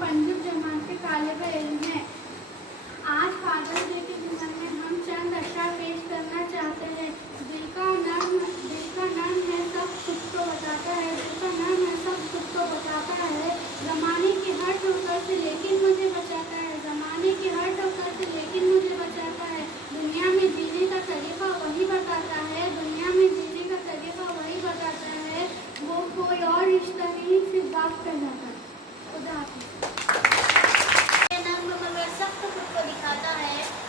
पंजुब जमात के तालिब इल्म हैं। आज फादर्स डे के दिन में हम चंद अशआर पेश करना चाहते हैं। दिल का नर्म है सब खुद को बताता है, दिल का नर्म है सब खुद को बताता है। ज़माने की हर ठोकर से लेकिन मुझे बचाता है, ज़माने की हर ठोकर से लेकिन मुझे बचाता है। दुनिया में जीने का तरीका वही बताता है, दुनिया में जीने का तरीका वही बताता है। वो कोई और रिश्ता नहीं, सिर्फ बाप कहलाता है। खुदा हाफिज़।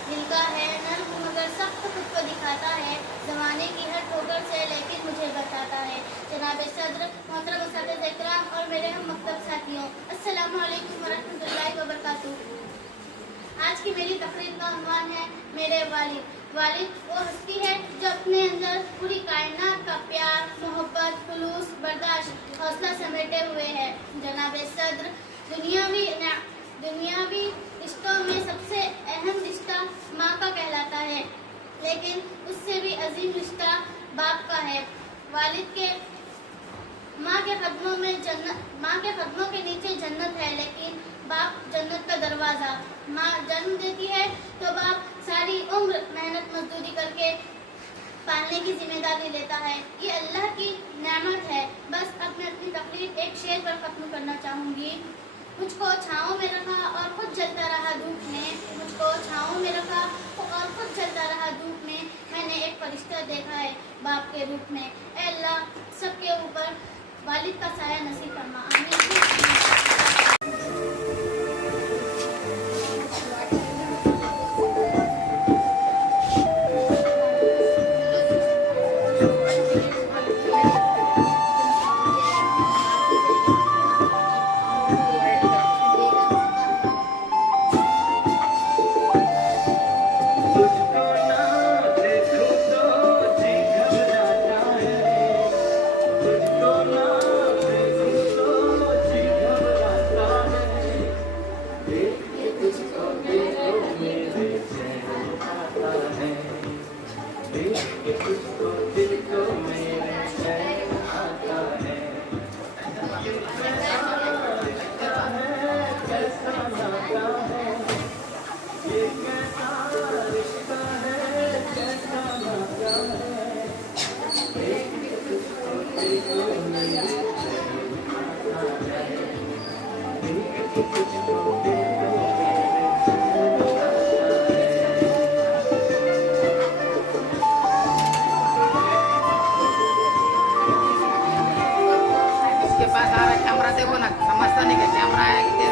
दिलका है नर्म मगर सख्त खुद को दिखाता है, ज़माने की हर ठोकर से लेकिन मुझे बचाता है। जनाब सदर, मोहतरम उस्ताद इकराम और मेरे हम मकतब साथियों, अस्सलामु अलैकुम वरहमतुल्लाहि वबरकातुहू। आज की मेरी तकरीर का उन्वान है मेरे वालिद। वालिद वो हस्ती है जो अपने अंदर पूरी कायनात का प्यार, मोहब्बत, खुलूस, बर्दाश्त, हौसला समेटे हुए है। जनाब सदर, दुनियावी रिश्तों में सबसे अहम रिश्ता माँ का कहलाता है, लेकिन उससे भी अजीम रिश्ता बाप का है। वालिद के माँ के कदमों के नीचे जन्नत है, लेकिन बाप जन्नत का दरवाज़ा। माँ जन्म देती है तो बाप सारी उम्र मेहनत मजदूरी करके पालने की जिम्मेदारी लेता है। ये अल्लाह की नेमत है। बस अब मैं अपनी तकरीर एक शेर पर ख़त्म करना चाहूँगी। मुझको छाँव में रखा और खुद जलता रहा धूप में, मुझको छाँव में रखा और खुद जलता रहा धूप में। मैंने एक फरिश्ता देखा है बाप के रूप में। ऐ अल्लाह सबके ऊपर वालिद का साया नसीब फरमा, आमीन। कैमरा देखो ना, समझता नहीं कि कैमरा है कि